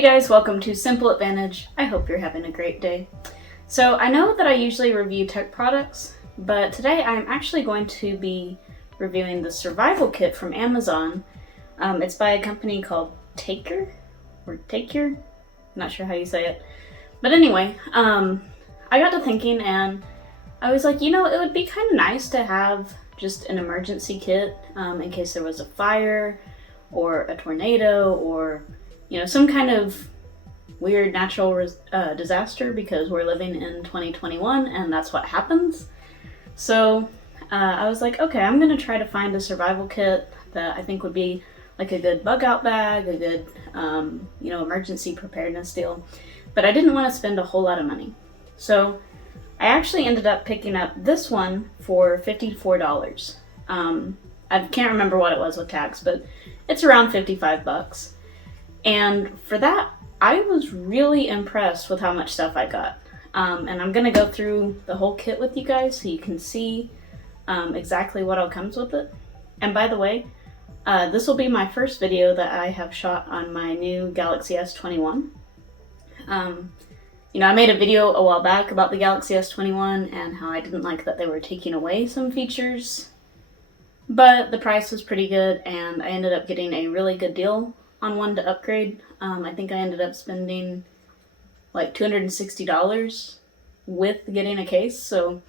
Hey guys, welcome to Simple Advantage. I hope you're having a great day. So I know that I usually review tech products, but today I'm actually going to be reviewing the survival kit from Amazon. It's by a company called Taiker, or Taiker? Not sure how you say it. But anyway, I got to thinking and I was like, it would be kind of nice to have just an emergency kit in case there was a fire or a tornado or some kind of weird natural disaster, because we're living in 2021 and that's what happens. So I was like, okay, I'm going to try to find a survival kit that I think would be like a good bug out bag, a good, emergency preparedness deal. But I didn't want to spend a whole lot of money. So I actually ended up picking up this one for $54. I can't remember what it was with tax, but it's around $55. And for that, I was really impressed with how much stuff I got. And I'm going to go through the whole kit with you guys so you can see exactly what all comes with it. And by the way, this will be my first video that I have shot on my new Galaxy S21. I made a video a while back about the Galaxy S21 and how I didn't like that they were taking away some features. But the price was pretty good and I ended up getting a really good deal on one to upgrade. I think I ended up spending like $260 with getting a case, so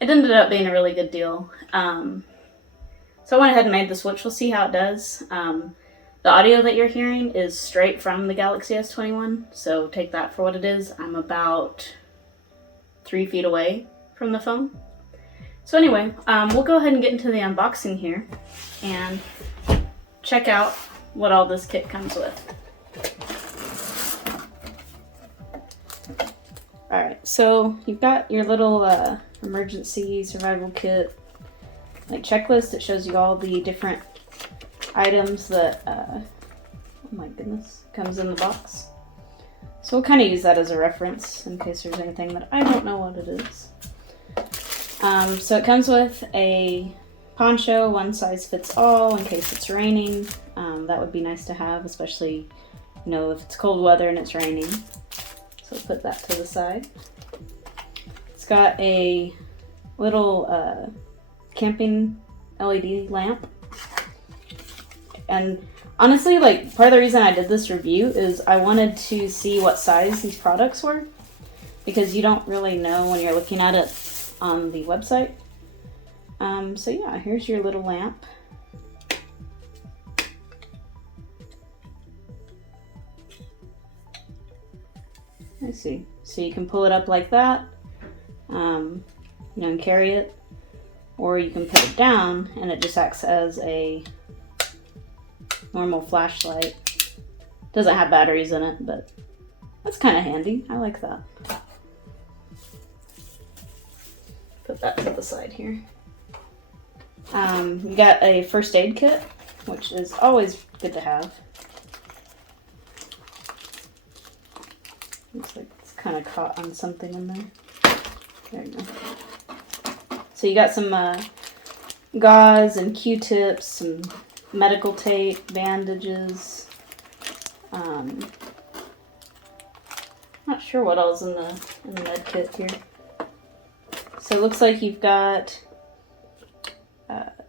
it ended up being a really good deal. So I went ahead and made the switch. We'll see how it does. The audio that you're hearing is straight from the Galaxy S21, so take that for what it is. I'm about 3 feet away from the phone. So anyway, we'll go ahead and get into the unboxing here and check out what all this kit comes with. Alright, so you've got your little emergency survival kit like checklist. It shows you all the different items that, oh my goodness, comes in the box. So we'll kind of use that as a reference in case there's anything that I don't know what it is. So it comes with a poncho, one size fits all in case it's raining. That would be nice to have, especially, if it's cold weather and it's raining. So put that to the side. It's got a little camping LED lamp. And honestly, part of the reason I did this review is I wanted to see what size these products were, because you don't really know when you're looking at it on the website. So yeah, here's your little lamp. Let's see. So you can pull it up like that, and carry it, or you can put it down and it just acts as a normal flashlight. Doesn't have batteries in it, but that's kind of handy. I like that. Put that to the side here. You got a first aid kit, which is always good to have. Looks like it's kind of caught on something in there. There you go. So you got some gauze and Q-tips, some medical tape, bandages. Not sure what else in the med kit here. So it looks like you've got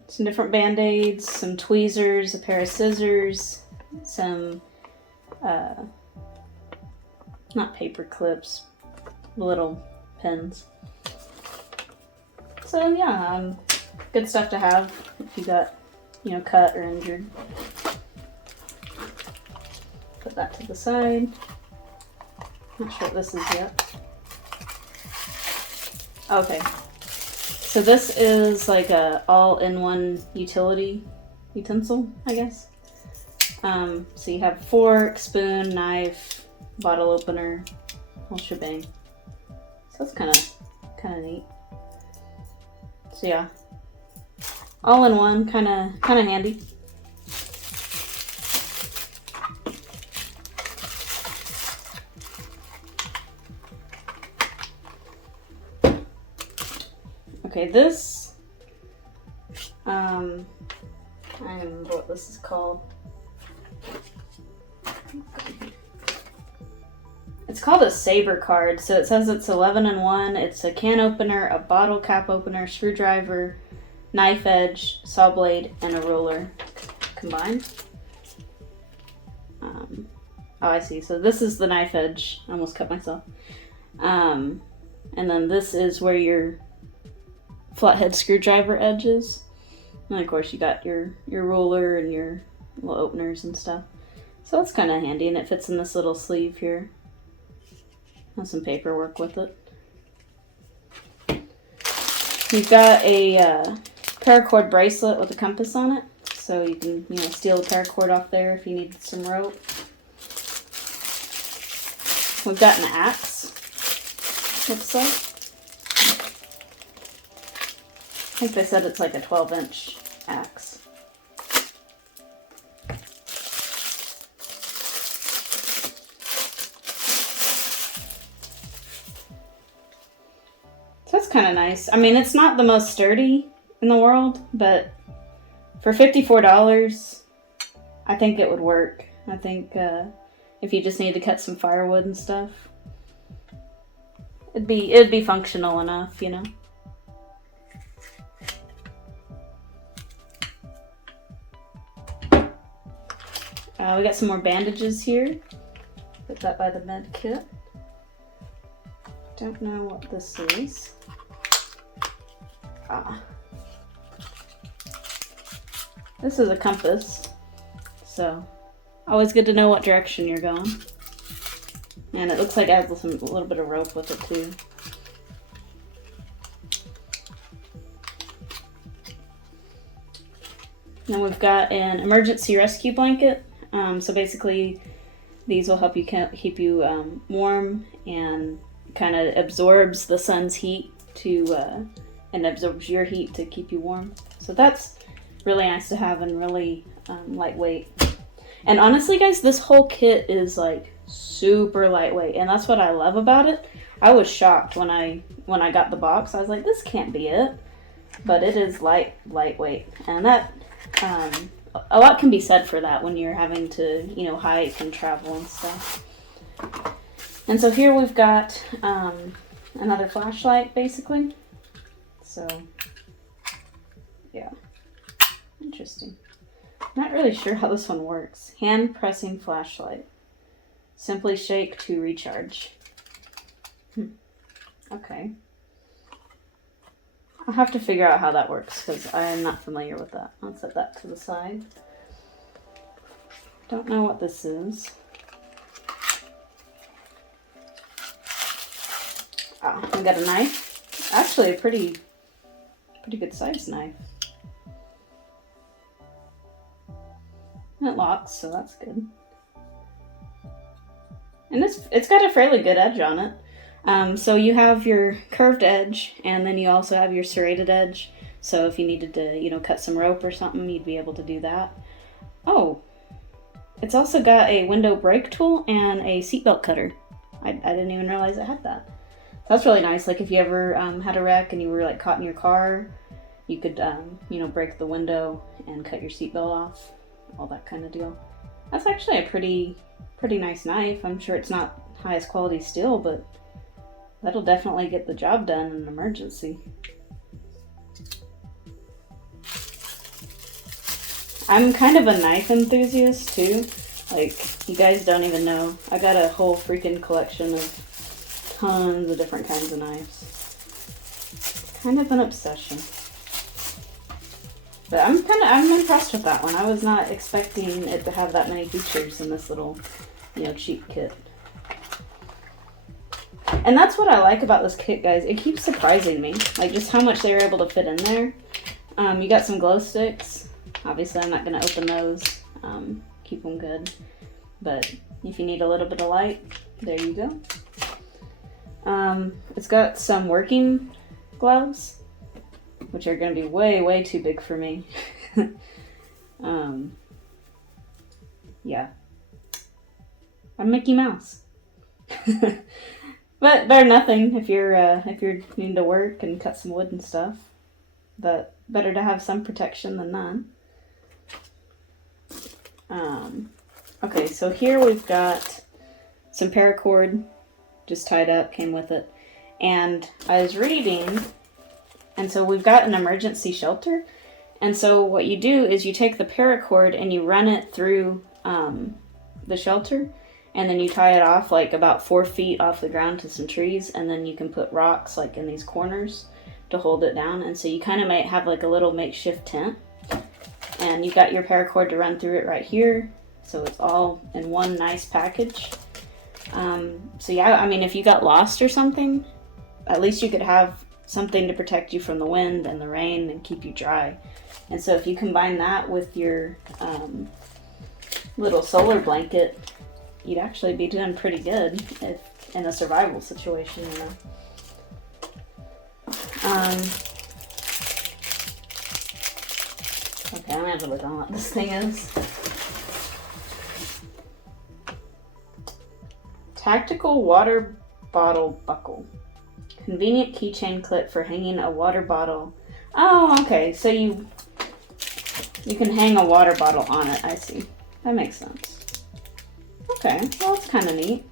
some different band-aids, some tweezers, a pair of scissors, some not paper clips, little pins. So yeah, good stuff to have if you got, cut or injured. Put that to the side. Not sure what this is yet. Okay. So this is like a all-in-one utensil, I guess. So you have fork, spoon, knife, bottle opener, whole shebang. So that's kind of neat. So yeah, all in one, kind of handy. Okay, this I don't remember what this is called. It's called a Saber Card, so it says it's 11 in 1. It's a can opener, a bottle cap opener, screwdriver, knife edge, saw blade, and a ruler combined. Oh, I see. So this is the knife edge. I almost cut myself. And then this is where your flathead screwdriver edge is. And of course you got your ruler and your little openers and stuff. So that's kind of handy, and it fits in this little sleeve here. Has some paperwork with it. You've got a paracord bracelet with a compass on it, so you can steal the paracord off there if you need some rope. We've got an axe. Looks like. I think they said it's like a 12-inch axe. So that's kind of nice. I mean, it's not the most sturdy in the world, but for $54, I think it would work. I think if you just need to cut some firewood and stuff, it'd be functional enough, you know. We got some more bandages here. Put that by the med kit. Don't know what this is. This is a compass, so always good to know what direction you're going. And it looks like it has a little bit of rope with it too. Then we've got an emergency rescue blanket. So basically, these will help you keep you warm, and kind of absorbs the sun's heat and absorbs your heat to keep you warm. So that's really nice to have and really lightweight. And honestly, guys, this whole kit is like super lightweight, and that's what I love about it. I was shocked when I got the box. I was like, this can't be it, but it is lightweight, and that a lot can be said for that when you're having to hike and travel and stuff. And so here we've got another flashlight, basically. So yeah, interesting. Not really sure how this one works. Hand pressing flashlight. Simply shake to recharge. Okay. I'll have to figure out how that works because I am not familiar with that. I'll set that to the side. Don't know what this is. We got a knife. Actually, a pretty good sized knife. And it locks, so that's good. And it's got a fairly good edge on it. So you have your curved edge, and then you also have your serrated edge. So if you needed to, cut some rope or something, you'd be able to do that. Oh, it's also got a window brake tool and a seatbelt cutter. I didn't even realize it had that. So that's really nice. Like if you ever had a wreck and you were like caught in your car, you could, break the window and cut your seatbelt off, all that kind of deal. That's actually a pretty nice knife. I'm sure it's not highest quality steel, but that'll definitely get the job done in an emergency. I'm kind of a knife enthusiast too. Like, you guys don't even know. I got a whole freaking collection of tons of different kinds of knives. Kind of an obsession. But I'm impressed with that one. I was not expecting it to have that many features in this little, cheap kit. And that's what I like about this kit, guys. It keeps surprising me, like just how much they were able to fit in there. You got some glow sticks. Obviously, I'm not going to open those. Keep them good. But if you need a little bit of light, there you go. It's got some working gloves, which are going to be way, way too big for me. Yeah. I'm Mickey Mouse. But better nothing if you're needing to work and cut some wood and stuff. But better to have some protection than none. Okay, so here we've got some paracord just tied up, came with it. And I was reading, and so we've got an emergency shelter. And so what you do is you take the paracord and you run it through the shelter, and then you tie it off like about 4 feet off the ground to some trees, and then you can put rocks like in these corners to hold it down. And so you kind of might have like a little makeshift tent, and you've got your paracord to run through it right here. So it's all in one nice package. So yeah, I mean, if you got lost or something, at least you could have something to protect you from the wind and the rain and keep you dry. And so if you combine that with your little solar blanket, you'd actually be doing pretty good if in a survival situation, you know. Okay, I'm gonna have to look on what this thing is. Tactical water bottle buckle. Convenient keychain clip for hanging a water bottle. Oh, okay. So you can hang a water bottle on it. I see. That makes sense. Okay. Well, that's kind of neat.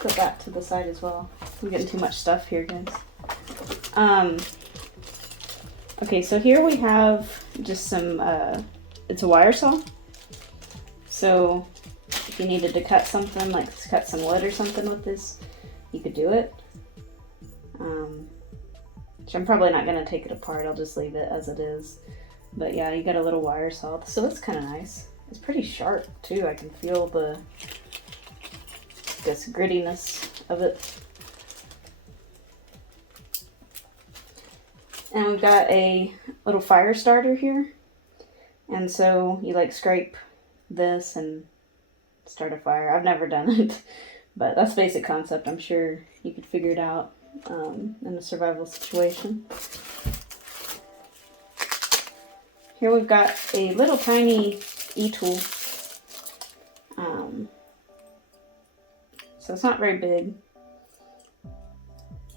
Put that to the side as well. I'm getting too much stuff here, guys. Okay, so here we have just some, it's a wire saw. So if you needed to cut something, like cut some wood or something with this, you could do it. Which I'm probably not going to take it apart. I'll just leave it as it is. But yeah, you got a little wire saw. So that's kind of nice. It's pretty sharp too. I can feel the, I guess, grittiness of it. And we've got a little fire starter here. And so you like scrape this and start a fire. I've never done it, but that's basic concept. I'm sure you could figure it out in a survival situation. Here we've got a little tiny e-tool. So it's not very big,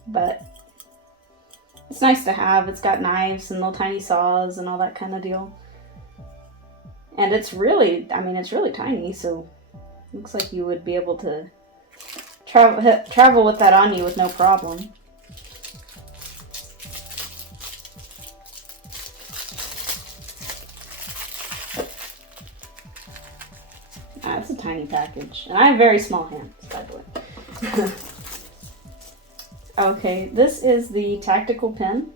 but it's nice to have. It's got knives and little tiny saws and all that kind of deal. And it's really, I mean, it's really tiny, so it looks like you would be able to travel with that on you with no problem. It's a tiny package. And I have very small hands, by the way. Okay, this is the tactical pin.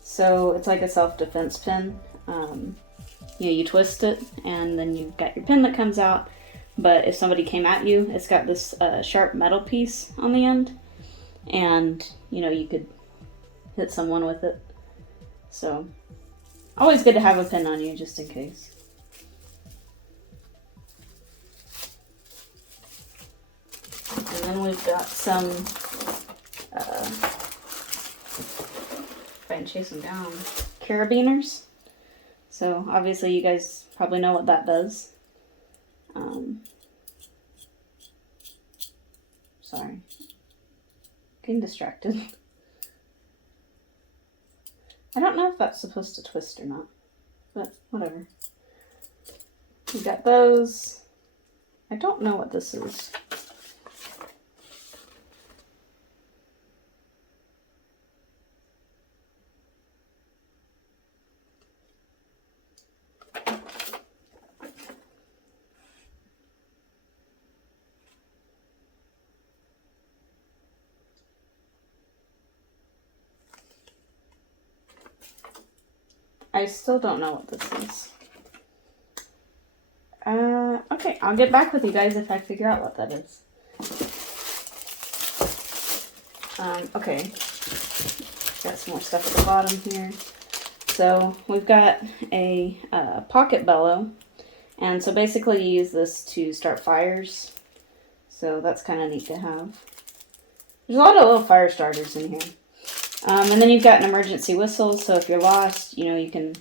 So it's like a self-defense pin. You twist it, and then you've got your pin that comes out. But if somebody came at you, it's got this sharp metal piece on the end. And, you could hit someone with it. So, always good to have a pin on you, just in case. And then we've got some, if I can chase them down, carabiners. So obviously you guys probably know what that does. Sorry, getting distracted. I don't know if that's supposed to twist or not, but whatever. We got those. I don't know what this is. I still don't know what this is. Okay, I'll get back with you guys if I figure out what that is. Okay. Got some more stuff at the bottom here. So, we've got a pocket bellow. And so basically you use this to start fires. So that's kind of neat to have. There's a lot of little fire starters in here. And then you've got an emergency whistle, so if you're lost, you can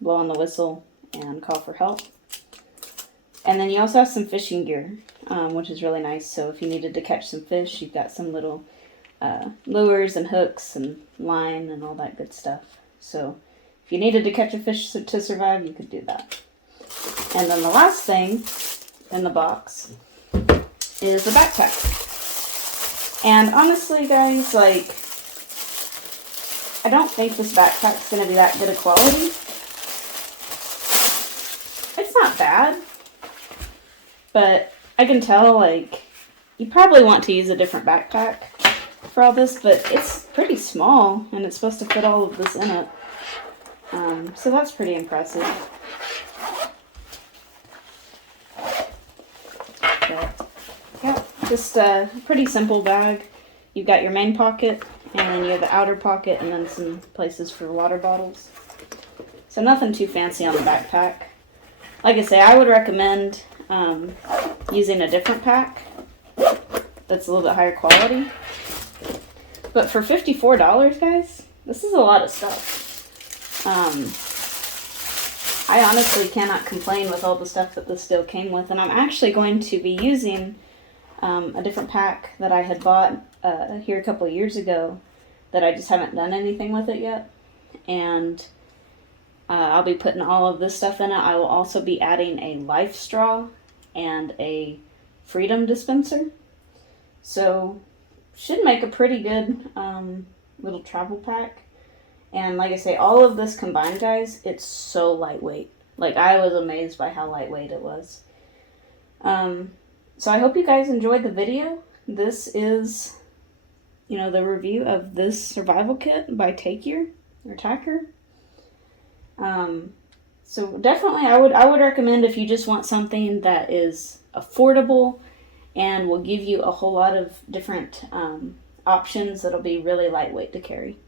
blow on the whistle and call for help. And then you also have some fishing gear, which is really nice. So if you needed to catch some fish, you've got some little lures and hooks and line and all that good stuff. So if you needed to catch a fish to survive, you could do that. And then the last thing in the box is a backpack. And honestly, guys, like, I don't think this backpack's going to be that good of quality. It's not bad, but I can tell, like, you probably want to use a different backpack for all this, but it's pretty small, and it's supposed to fit all of this in it. So that's pretty impressive. But, yeah, just a pretty simple bag. You've got your main pocket, and you have the outer pocket, and then some places for water bottles. So nothing too fancy on the backpack. Like I say, I would recommend using a different pack that's a little bit higher quality. But for $54, guys, this is a lot of stuff. I honestly cannot complain with all the stuff that this still came with, and I'm actually going to be using a different pack that I had bought here a couple of years ago that I just haven't done anything with it yet. And I'll be putting all of this stuff in it. I will also be adding a life straw and a freedom dispenser. So, should make a pretty good little travel pack. And like I say, all of this combined, guys, it's so lightweight. Like, I was amazed by how lightweight it was. So I hope you guys enjoyed the video. This is, the review of this survival kit by Taiker, or Taiker. So definitely I would recommend if you just want something that is affordable and will give you a whole lot of different options that'll be really lightweight to carry.